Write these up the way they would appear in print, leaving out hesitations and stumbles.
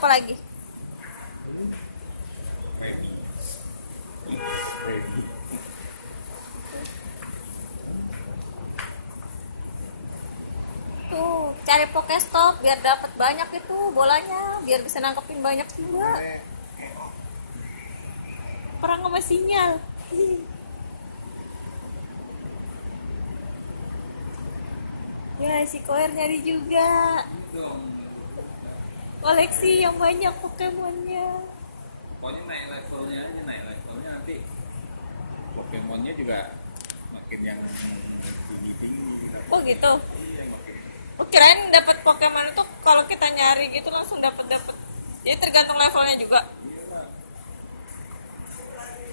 apa lagi? Tuh, cari Pokestop biar dapat banyak itu bolanya, biar bisa nangkepin banyak juga. Orang sama sinyal. Ya, si Koer nyari juga. Koleksi yang banyak Pokemonnya. Pokoknya naik levelnya aja, naik levelnya nanti Pokemonnya juga makin yang tinggi-tinggi. Oh gitu. Oh, kirain dapat Pokemon itu kalau kita nyari gitu langsung dapat. Jadi tergantung levelnya juga.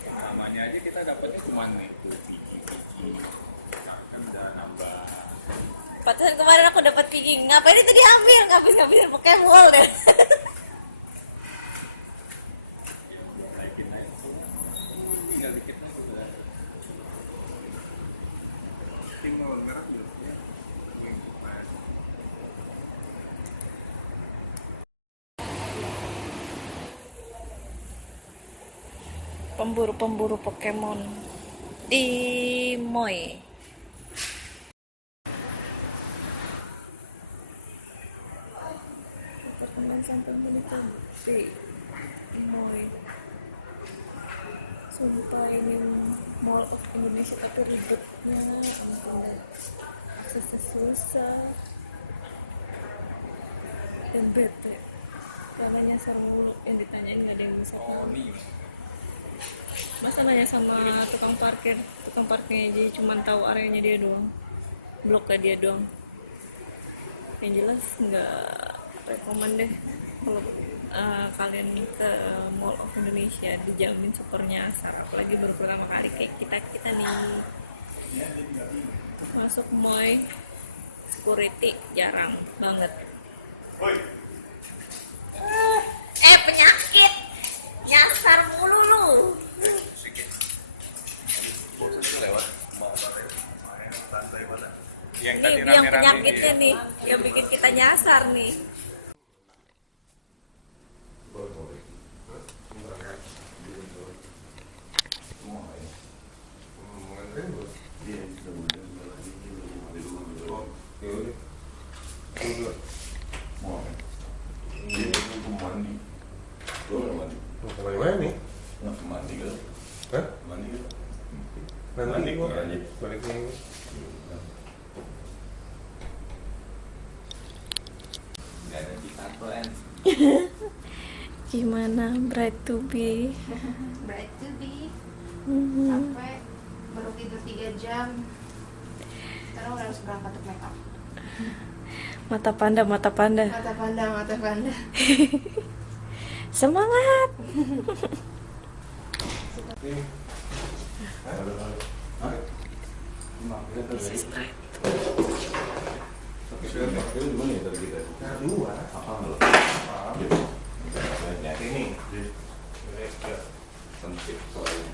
Namanya aja kita dapatnya cuma itu biji-biji. Kan udah nambah. Pantesan kemarin aku dapat Piggy. Ngapain itu diambil? Ngabis-ngabisin Pokemon deh. Naikin aja. Tinggal dikit aja udah. Tinggal merah juga. Pemburu Pokemon di Moy. Apartemen samping itu di Moy. Sumpah ini Mall of Indonesia tapi ribetnya ampun. Aksesnya susah dan bete. Karena nyasar mulu yang ditanyain gak ada yang bisa. Masa nanya sama tukang parkirnya aja cuma tahu areanya dia doang, bloknya dia doang. Yang jelas nggak rekomen deh kalau kalian ke Mall of Indonesia, dijamin super nyasar, apalagi baru pertama kali kayak kita nih masuk Moy. Security jarang banget. Penyakit nyasar mulu lu. Ini yang penyakitnya nih, yang bikin kita nyasar nih. Kemana nih? Mandi gitu. Hah? Mandi gitu. Nanti gua Mandi. balik lagi. Gak ada dikatoan. Gimana bright to be? Bright to be. Mhm. Sampai baru tidur 3 jam. Sekarang udah harus berangkat untuk make up. Mata panda. Mata panda. Semangat. This is bright. Dua. Ini. Penting soalnya.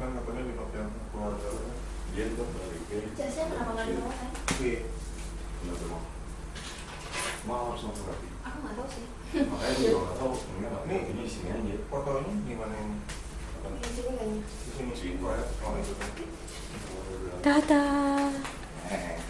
Kan katanya di hotel keluarga. Dia tuh balik ke Jasnya kenapa nggak dibawa kan? Iya. kenapa mau harus nonton tapi Aku nggak tahu sih. makanya dia juga nggak tahu Nih. ini di sini aja Fotonya gimana ini? Di sini kayaknya. Di sini sih. Oh itu. Dadah. eh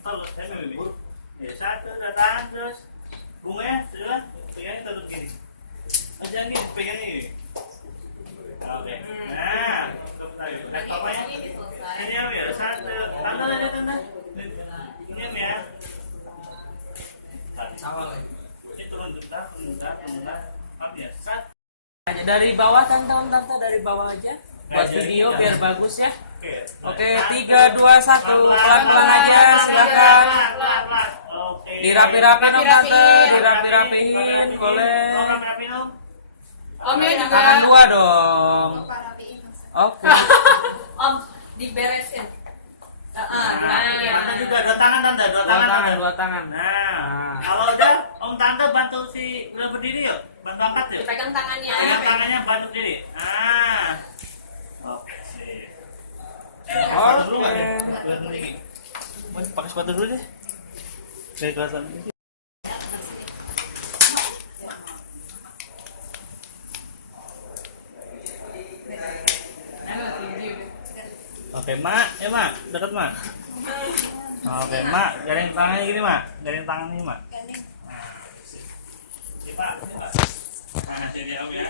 Tolong, saya dulu. Ya, satu, dua tangan terus. Bunganya, sudah. Pegangnya tutup gini. Jangan gini, pegang ini. Oke. Nah, tutup lagi. Nah, papanya. Ini ya, satu. Tanda lagi, tanda. Ini ya. Ini turun, bentar. Ya, satu. Dari bawah tante, dari bawah aja. Buat video biar bagus ya. Oke, 3, 2, 1. Pelan-pelan aja, silakan. Oke. Dirapi-rapiin dong tante, dirapi-rapiin, boleh. Omnya juga. Tangan dua dong. Lupa rapiin Mas. Oke. Om diberesin. Tante juga, dua tangan tante, dua Dua tangan. tangan, Tante. dua tangan. Nah, kalau udah, Om Tante bantu si udah berdiri yuk, bantu angkat yuk. Dipegang tangannya. Pegang tangannya bantu berdiri. Nah, oke sih. Sepatu dulu kan ya? Sepatu dulu ini. Mau pakai sepatu dulu deh. Biar kelihatan. Oke, Mak, ya Mak, dekat Mak. Oke, Mak, garing tangannya gini Mak, garing tangan ini Mak. Oke, Pak, Pak. Nah, sini Om ya.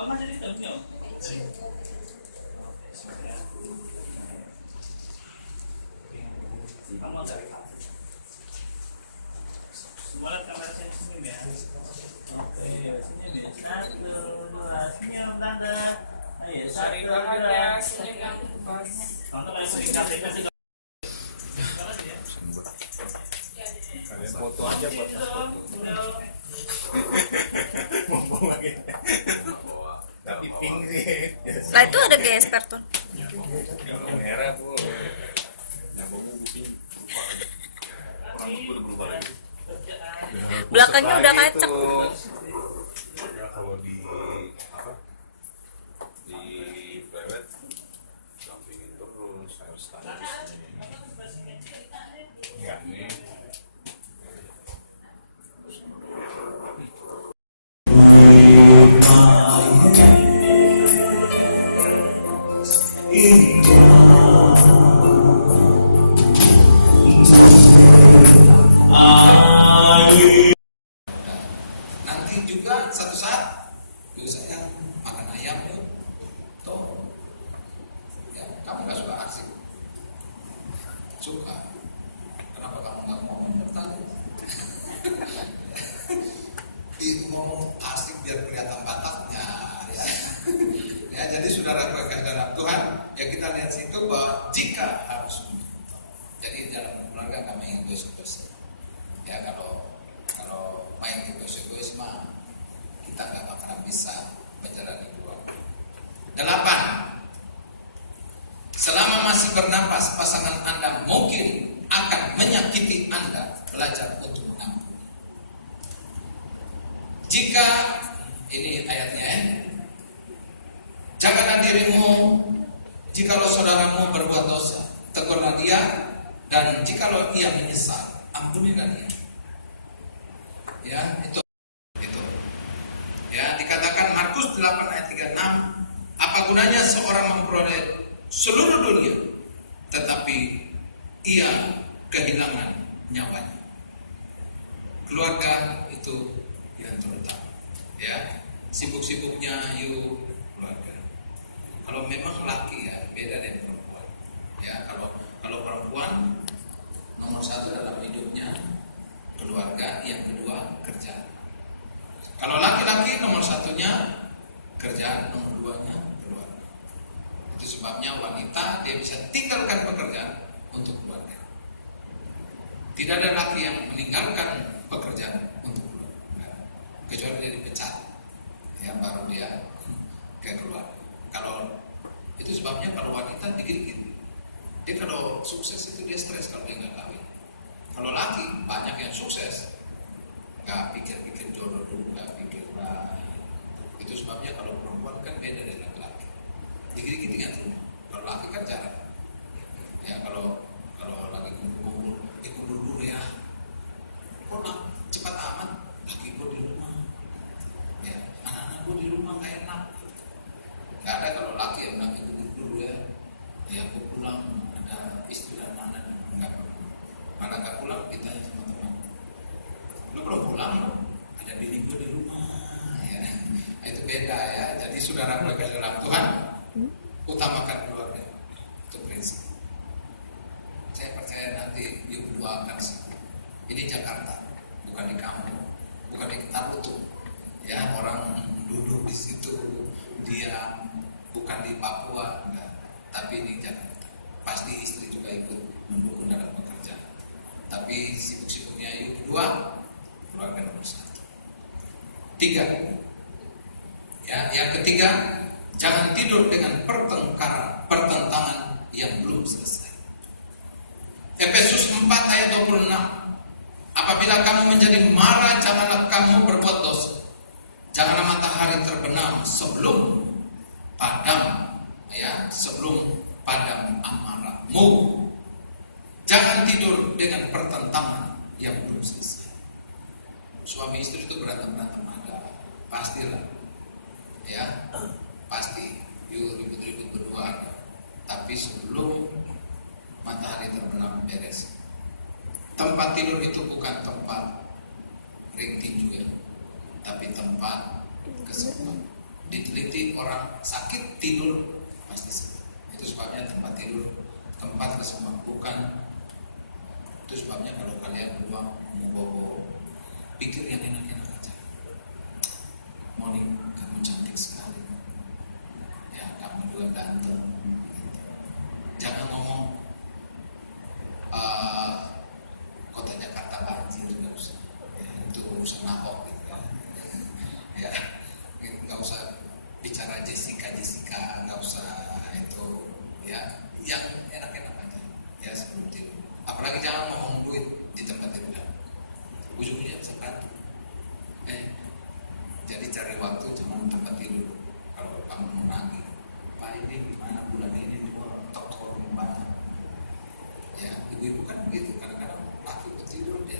Om masih di sini Om. Kamu agak. Semua lihat kamera sini ya. Oke, sini nih. 1, 2, sini Om Tante. Ayo, Cari 1, bahannya, 2. sini yang pas. Nonton kayak sering kasih. Kalian foto aja buat ngomong lagi. Tapi pink sih. Lah itu ada gesper tuh. Yang merah bu. Yang bagus pink. Orang itu berubah lagi. Belakangnya udah kacak. Ya kalau di apa? Di private sampingin terus harus standar. Ya nih. Nanti juga satu saat juga saya makan ayam tuh, toh, ya kamu nggak suka asik, suka, kenapa kamu nggak mau bertanya? Ngomong asik biar kelihatan bataknya, ya. Ya jadi saudara Tuhan, ya kita lihat situ bahwa jika harus, jadi dalam keluarga kami egois, ya kalau main egois mah kita nggak bakalan bisa menjalani keluarga. 8. Selama masih bernapas, pasangan Anda mungkin akan menyakiti Anda. Belajar untuk mengampuni. Jika ini ayatnya ya, jagalah dirimu jikalau saudaramu berbuat dosa, tegurlah dia, dan jikalau ia menyesal, ampunilah dia. Ya, itu. Ya, dikatakan Markus 8 ayat 36, apa gunanya seorang memperoleh seluruh dunia tetapi ia kehilangan nyawanya. Keluarga itu yang terutama. Ya, sibuk-sibuknya yuk keluarga. Kalau memang laki ya beda dari perempuan. Ya, kalau perempuan nomor 1 dalam hidupnya keluarga, yang kedua kerjaan. Kalau laki-laki nomor 1-nya kerjaan, nomor 2-nya keluarga. Itu sebabnya wanita dia bisa tinggalkan pekerjaan untuk keluarga. Tidak ada laki yang meninggalkan pekerjaan untuk keluarga, kecuali dia dipecat, ya baru dia ke keluarga. Kalau itu sebabnya kalau wanita dikit-dikit, dia kalau sukses itu dia stres kalau dia nggak kawin. Kalau laki banyak yang sukses, nggak pikir-pikir jodoh dulu, nggak pikir itu sebabnya kalau perempuan kan beda dari laki-laki. Dikit-dikit ingat dulu. Kalau laki kan jarang. Ya kalau laki kumpul dulu ya. Kok cepat amat? Laki gue di rumah. Ya anak-anak gue di rumah nggak enak. Nggak ada kalau laki yang laki kumpul dulu ya. Ya aku pulang ada istri dan anak, enggak. Malah berdua akan sibuk. Ini Jakarta, bukan di kampung, bukan di Tarutu. Ya, orang duduk di situ, diam, bukan di Papua, enggak, tapi di Jakarta. Pasti istri juga ikut mendukung dalam pekerjaan. Tapi sibuk-sibuknya yuk kedua, keluarga nomor 1. 3. Ya, yang ketiga, jangan tidur dengan pertentangan yang belum selesai. Efesus 4 ayat 26. Apabila kamu menjadi marah, janganlah kamu berbuat dosa. Janganlah matahari terbenam sebelum padam, ya, sebelum padam amarahmu. Jangan tidur dengan pertentangan yang belum selesai. Suami istri itu berantem ada, pastilah, ya, pasti. Yuk ribut-ribut berdua ada. Tapi sebelum matahari terbenam beres. Tempat tidur itu bukan tempat ring tinju ya, tapi tempat kesembuhan. Diteliti orang sakit tidur pasti sembuh. Itu sebabnya tempat tidur tempat kesembuhan, bukan. Itu sebabnya kalau kalian berdua mau bobo, pikir yang enak-enak aja. Morning, kamu cantik sekali. Ya, kamu juga ganteng. Jangan ngomong kota Jakarta banjir, nggak usah. Ya, itu urusan Ahok gitu kan. Ya, nggak usah bicara Jessica, nggak usah itu. Ya, yang enak-enak aja. Ya, seperti itu. Apalagi jangan ngomong duit di tempat itu. Ujung-ujungnya bisa berantem. Jadi cari waktu jangan tempat tidur. Kalau kamu mau nagih, Pak ini gimana bulan ini toko banyak. Ya, ibu-ibu kan begitu. Kadang-kadang laki tidur dia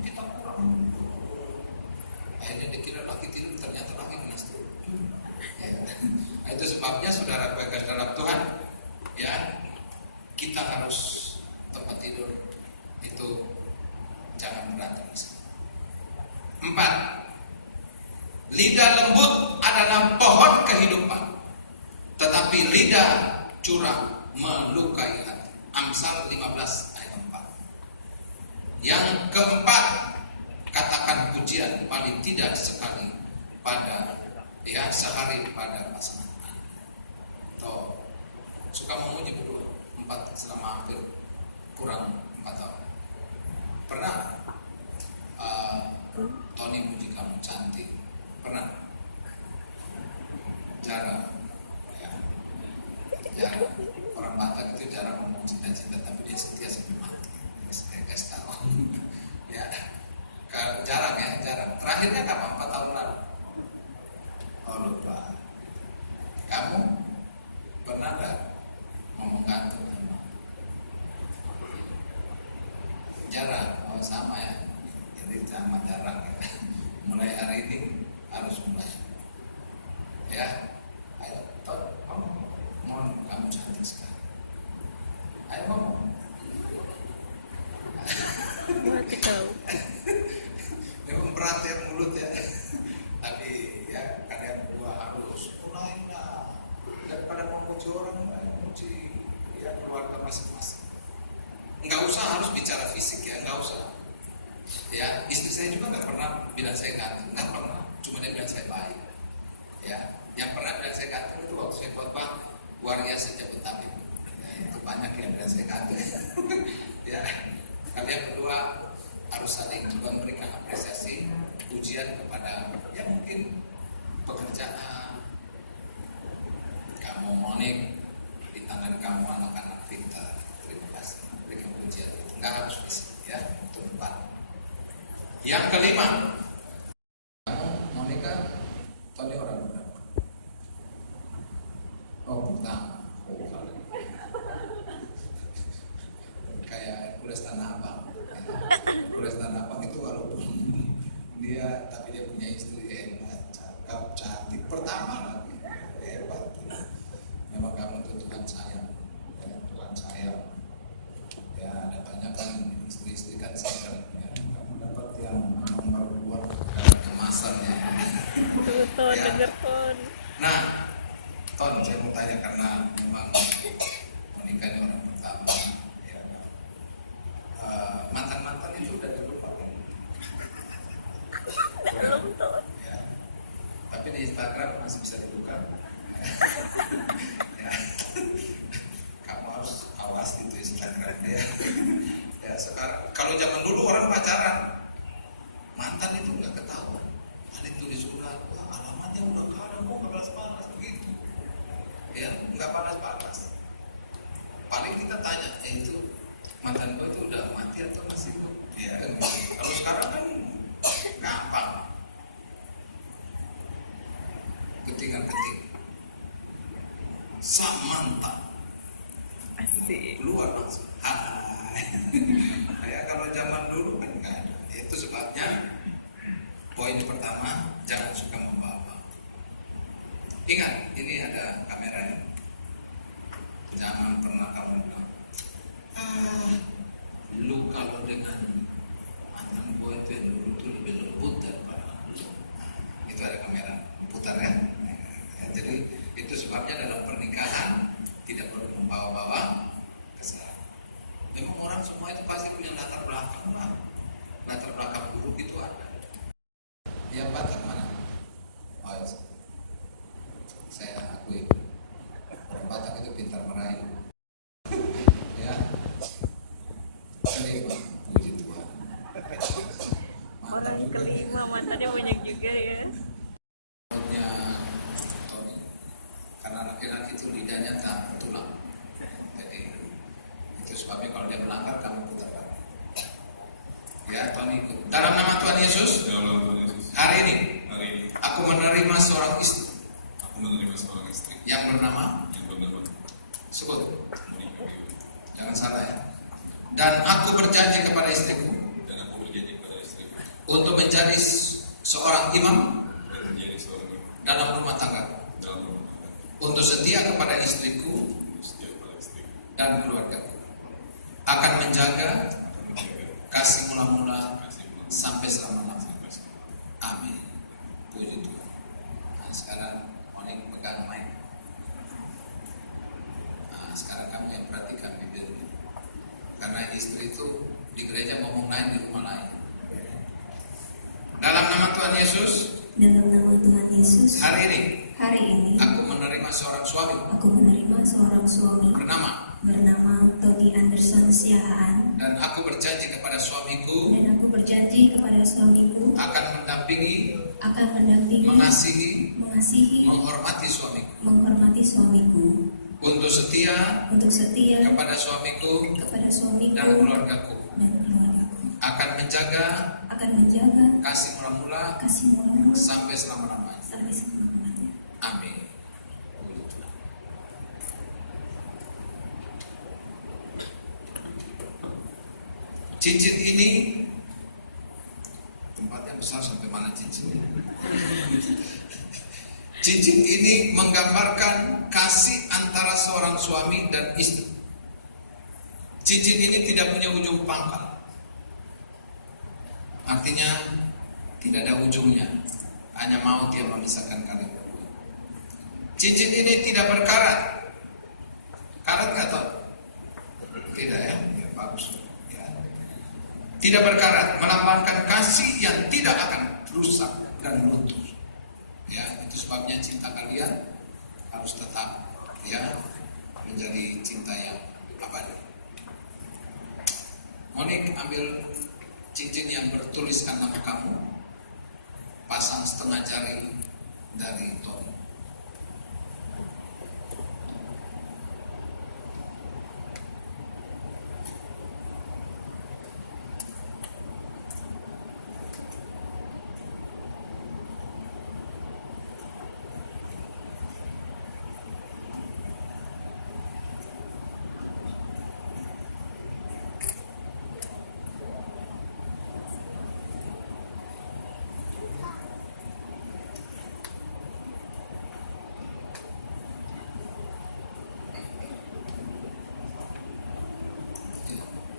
kita kurang. Akhirnya dikira laki tidur, ternyata laki kena stroke. Ya. Nah, itu sebabnya saudara baik dalam Tuhan, ya, kita harus tempat tidur itu jangan berantem. 4. Lidah lembut adalah pohon kehidupan, tetapi lidah curang melukai hati. Amsal 15 ayat 4. Yang keempat, katakan pujian paling tidak sekali sehari pada pasangan Anda. Atau suka memuji berdua 4 selama hampir kurang 4 tahun. Pernah Tony muji kamu cantik? Pernah? Jarang. Ya. Jarang. Orang Batak itu jarang ngomong cinta-cinta, tapi dia setia sampai mati. Saya kasih tahu. Ya. Jarang ya, jarang. Terakhirnya kapan? 4 tahun lalu. Oh lupa. Kamu pernah nggak ngomong gantung sama? Jarang. Oh sama ya. Jadi sama jarang ya. Mulai hari ini harus mulai. Ya. Ayo, mohon kamu cantik sekali. Ayo ngomong. Mati kau. Memang berat ya mulut ya. Tapi ya kalian berdua harus mulailah. Daripada memuji orang, memuji ya keluarga masing-masing. Enggak usah harus bicara fisik ya, enggak usah. Ya, istri saya juga enggak pernah bilang saya ganteng, enggak pernah. Cuma dia bilang saya baik. Ya, yang pernah bilang saya ganteng itu waktu saya khotbah waria Jabodetabek. Ya, itu banyak yang bilang saya ganteng. Ya, kalian berdua harus saling memberikan apresiasi, pujian kepada ya mungkin pekerjaan kamu, Monik, di tangan kamu anak-anak pintar. Terima kasih, berikan pujian. Enggak harus fisik ya, untuk 4. Yang kelima, kamu Monika, Tony orang berapa? Oh pertama. Oh kali. Kayak Kules Tanah Abang. Kules Tanah Abang itu walaupun dia, tapi dia punya istri hebat, cakep, cantik. Pertama lagi hebat. Memang kamu itu Tuhan sayang, ya, Tuhan sayang. Ya ada banyak kan istri-istri kan sayang. Ya, kamu dapat yang nomor 2 dalam kemasan ya. Tuh, Ton, Ya. denger Ton. Nah, Ton, saya mau tanya karena memang menikahnya orang pertama, ya. mantan gue itu udah mati atau masih hidup? Ya kan gitu. Kalau sekarang kan gampang, ketik Samantha Asik. keluar langsung hai. Ya kalau zaman dulu kan nggak ada. Itu sebabnya poin pertama, jangan suka membawa. Ingat, ini ada kameranya. Jangan pernah kamu bilang, lu kalau dengan mantan gue itu yang dulu tuh lebih lembut daripada lu. Itu ada kamera putar ya. Jadi itu sebabnya dalam pernikahan tidak perlu membawa-bawa kesalahan. Memang orang semua itu pasti punya latar belakang lah. Latar belakang buruk itu ada. Yang Batak mana? Oh, ya. Saya akui orang Batak itu pintar merayu. Ya. Kelima, puji Tuhan. Mantap Orang juga nih. kelima mantannya banyak juga ya. Punya Tony. Karena laki-laki itu lidahnya tak bertulang. Jadi itu sebabnya kalau dia melanggar kamu putar balik. Ya, Tony ikut. Dalam nama Tuhan Yesus, Dalam nama Tuhan Yesus, hari ini hari ini aku menerima seorang istri aku menerima seorang istri yang bernama, yang bernama sebut, Monica Dewi. jangan salah ya. Dan aku berjanji kepada istriku Dan aku berjanji kepada istriku untuk menjadi seorang imam dan menjadi seorang imam dalam rumah tangga, dalam rumah tangga, untuk setia kepada istriku untuk setia kepada istriku, dan keluargaku, akan menjaga akan menjaga kasih mula-mula kasih Tuhan sampai selama-lamanya. sampai sekarang. Amin. Puji Tuhan. Nah, sekarang Monik pegang mic. Nah, sekarang kamu yang perhatikan bibirnya. Karena istri itu di gereja ngomong lain, di rumah lain. Dalam nama Tuhan Yesus, Dalam nama Tuhan Yesus, hari ini hari ini aku menerima seorang suami aku menerima seorang suami bernama, bernama Togi Anderson Siahaan, dan aku berjanji kepada suamiku dan aku berjanji kepada suamiku akan mendampingi, akan mendampingi, mengasihi, mengasihi, menghormati suamiku, menghormati suamiku, untuk setia untuk setia kepada suamiku kepada suamiku dan keluargaku, dan keluargaku, akan menjaga akan menjaga kasih mula-mula kasih mula sampai selama-lamanya. sampai selama-lamanya. Amin. Cincin ini tempatnya besar, sampai mana cincinnya? Cincin ini menggambarkan kasih antara seorang suami dan istri. Cincin ini tidak punya ujung pangkal. Artinya tidak ada ujungnya, hanya maut yang memisahkan kalian berdua. Cincin ini tidak berkarat. Karat nggak tahu? Tidak ya, ya bagus. Ya. Tidak berkarat, melambangkan kasih yang tidak akan rusak dan luntur. Ya, itu sebabnya cinta kalian harus tetap ya menjadi cinta yang abadi. Monik, ambil cincin yang bertuliskan nama kamu, pasang setengah jari dari Tony.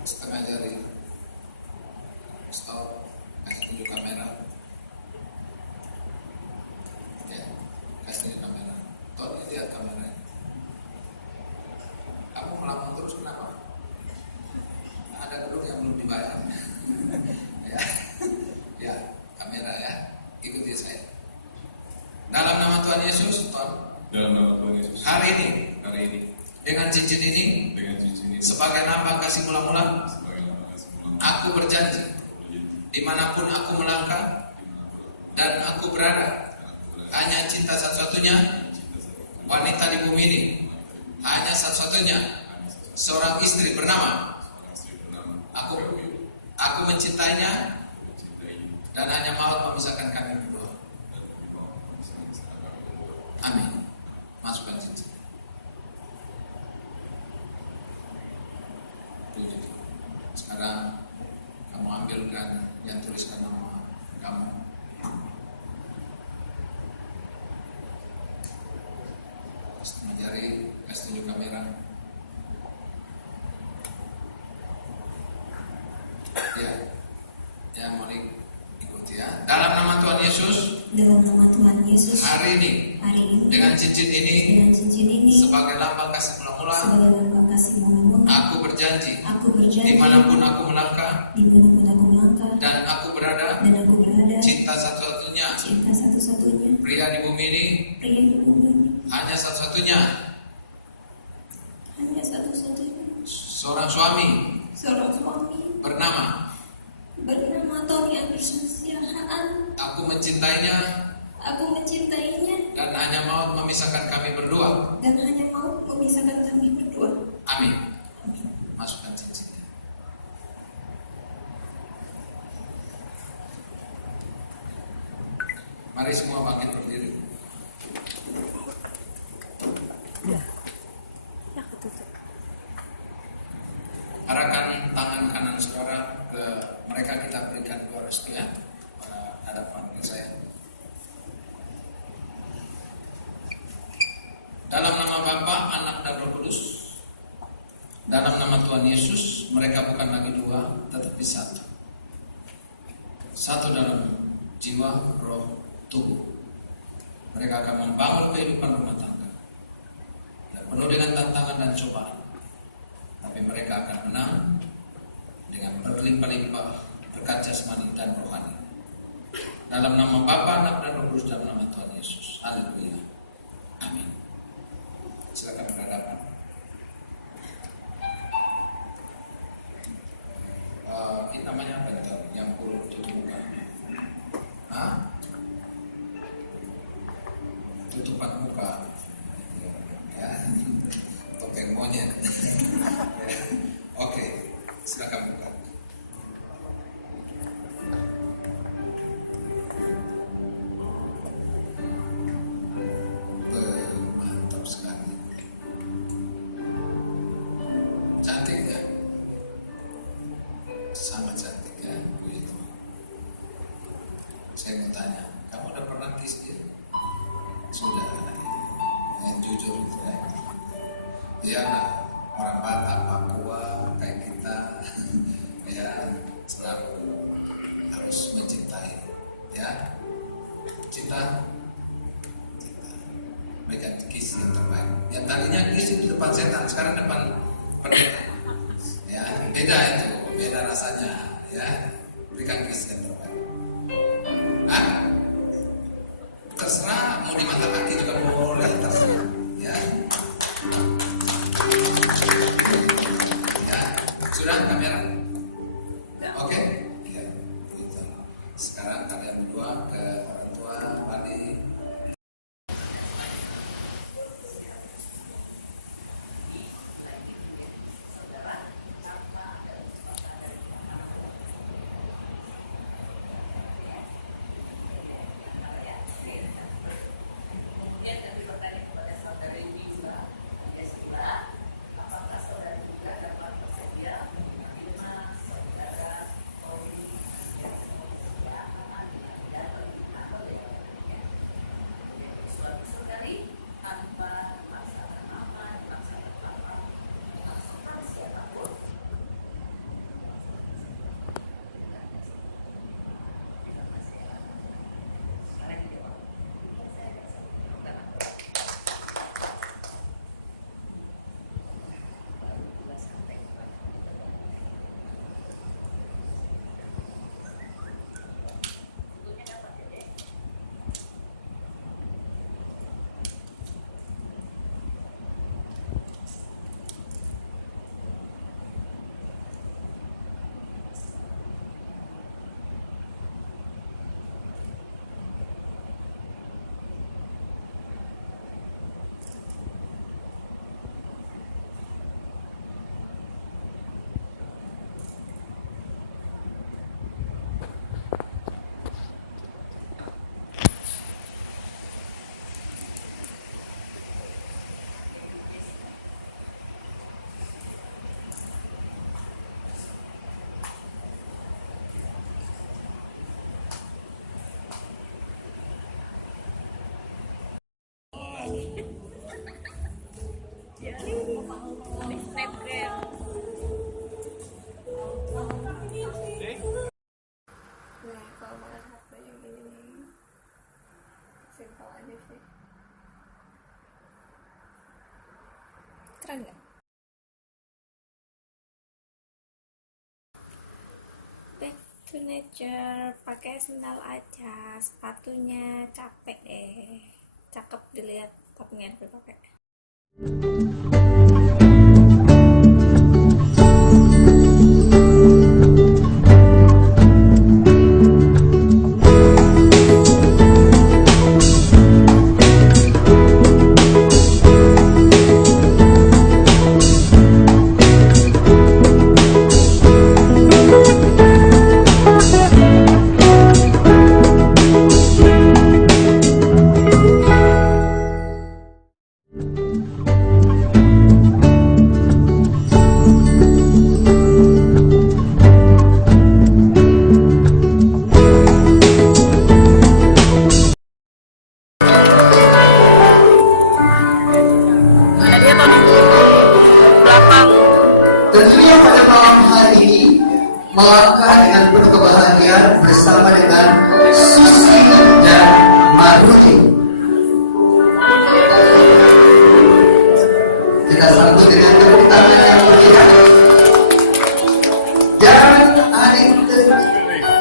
Setengah jari. Stop. Kasih tunjuk kamera. Ya, kasih kamera. Tony, lihat kamera. Kamu melamun terus kenapa? Ada gedung yang belum dibayar. Ya, ya, kamera ya. Ikuti saya. Dalam nama Tuhan Yesus, Tuhan. Dalam nama Tuhan Yesus, Hari ini, dengan cincin ini, dengan cincin ini sebagai lambang kasih mula-mula, sebagai lambang kasih mula-mula, aku berjanji, aku berjanji dimanapun aku melangkah dimanapun dan aku berada, aku berada, hanya cinta satu-satunya cinta satu wanita di bumi ini, hanya satu-satunya seorang istri bernama Aku mencintainya dan hanya maut memisahkan kami berdua. Amin. Masukkan cincin. 7. Sekarang kamu ambilkan yang tuliskan nama kamu. Setengah jari, kasih tunjuk kamera. Ya, Monik ikuti ya. Dalam nama Tuhan Yesus. Dalam nama Tuhan Yesus. Hari ini. Dengan cincin ini. Sebagai lambang kasih mula-mula. Aku berjanji. Dimanapun aku melangkah. Dan aku berada. Cinta satu-satunya. Pria di bumi ini. Hanya satu-satunya. Seorang suami. Bernama Tony Anderson Siahaan. Aku mencintainya dan hanya maut memisahkan kami berdua. Amin. Masukkan cincinnya. Mari semua bangkit berdiri. Arahkan tangan kanan saudara ke mereka, kita berikan doa restu ya. Hadapan ke saya. Dalam nama Bapa, Anak dan Roh Kudus. Dalam nama Tuhan Yesus, mereka bukan lagi dua, tetapi satu. Satu dalam jiwa, roh, tubuh. Mereka akan membangun kehidupan rumah tangga yang penuh dengan tantangan dan cobaan. Tapi mereka akan menang dengan berlimpah-limpah berkat jasmani dan rohani. Dalam nama Bapa, Anak dan Roh Kudus, dalam nama Tuhan Yesus. Haleluya. Amin. Silakan berhadapan. Kita namanya apa itu? Yang perlu tutup muka. Tutupan muka. Ya. Topeng monyet. Oke, silakan buka. Mantap sekali. Cantik ya? Sangat cantik ya, begitu. Saya mau tanya, kamu udah pernah kisir? Sudah. Yang jujur itu ya. Dia orang Batak, Papua, kayak kita, ya selalu harus mencintai, ya. Cinta, berikan kiss yang terbaik. Yang tadinya kiss itu depan setan, sekarang depan pendeta. Ya, beda itu, beda rasanya, ya. Berikan kiss yang terbaik. Terserah, mau di mata kaki juga boleh, terserah, ya. Sudah kamera? Oke? Ya, gitu. Sekarang kalian berdua ke orang tua, Wali. To nature, pakai sendal aja, sepatunya capek deh. Cakep dilihat, tapi nggak dipakai. Tentunya pada malam hari ini melangkah dengan penuh kebahagiaan bersama dengan Susi dan Maruti. Kita sambut dengan tepuk tangan yang meriah. Dan adik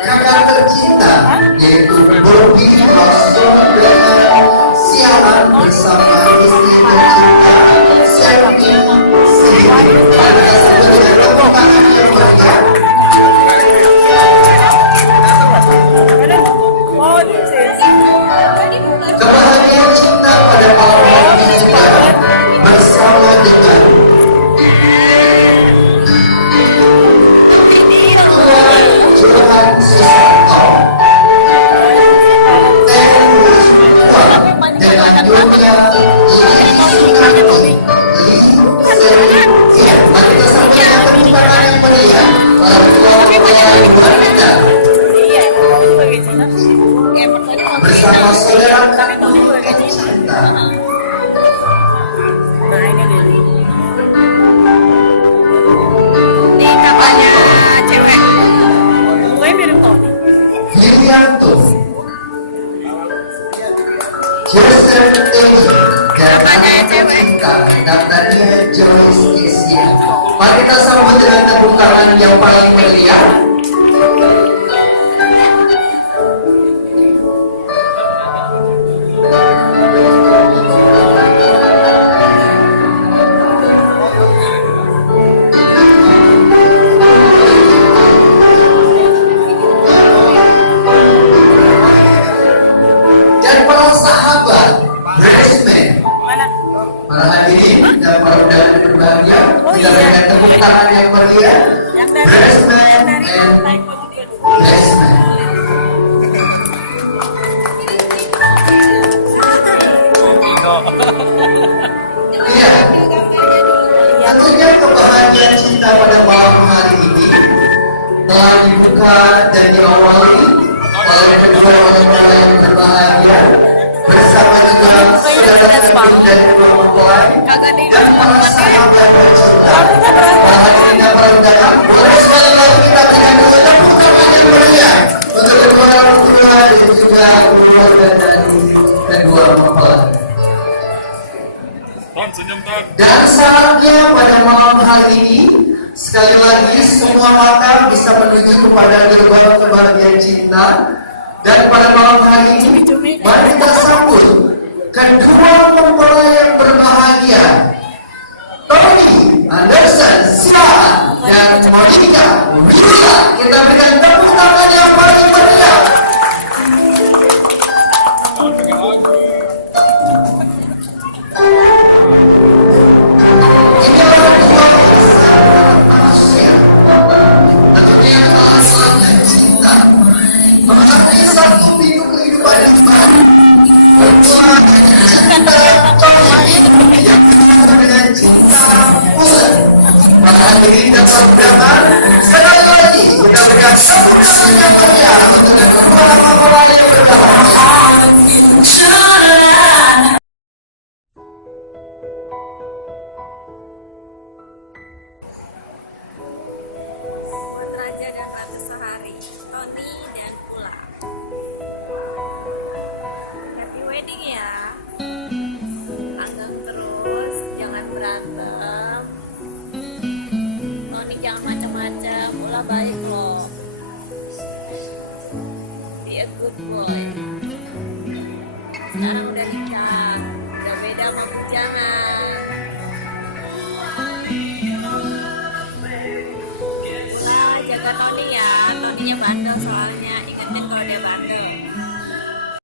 kakak tercinta yaitu Bobby Rasul dengan siaran bersama istri tercinta Selvi Sri. Mari kita sambut dengan tepuk tangan yang meriah. Kebahagiaan cinta pada malam hari ini bersama dengan Johan Susanto dengan Nyonya Mari kita sambut dengan tepuk tangan yang meriah para keluarga wanita bersama saudara kandung tercinta. Ini kakaknya cewek. Gue mirip Tony. Yulianto, Joseph Emi, dan anak tercinta Natalia Joyce Kesia. Mari kita sambut dengan tepuk tangan yang paling meriah. Dan para sahabat Bresmen, para hadirin dan para undangan yang berbahagia, kita berikan tepuk tangan yang meriah. Bresmen and Bresmen. Iya, tentunya kebahagiaan cinta pada malam hari ini telah dibuka dan diawali oleh kedua orang yang berbahagia bersama juga saudara kandung dan kedua mempelai dan para sahabat tercinta. Para hadirin dan para undangan, boleh sekali lagi kita berikan tepuk tangan yang meriah untuk kedua orang tua dan juga keluarga dari kedua mempelai. Dan saatnya pada malam hari ini sekali lagi semua mata bisa menuju kepada gerbang kebahagiaan cinta. Dan pada malam hari ini mari kita sambut kedua mempelai yang berbahagia, Tony Anderson Silahan dan Monica Willa. Kita berikan tepuk tangan yang paling meriah. Inilah dua pasangan manusia, tentunya alasan dan cinta mengenai satu pintu kehidupan yang baru. Berdua cinta yang bersama dengan cinta bulan. Maka hadirin dan saudara, sekali lagi kita berikan tepuk tangan yang meriah untuk kedua mempelai yang berbahagia. Buat Raja dan Ratu Sehari, Tony dan Pula. Happy wedding ya. Langgeng terus, jangan berantem. Tony jangan macam-macam, Pula baik loh. good boy. Sekarang udah nikah, udah beda sama Bujana. Jaga Tony ya, Tonynya bandel soalnya, ingetin kalau dia bandel.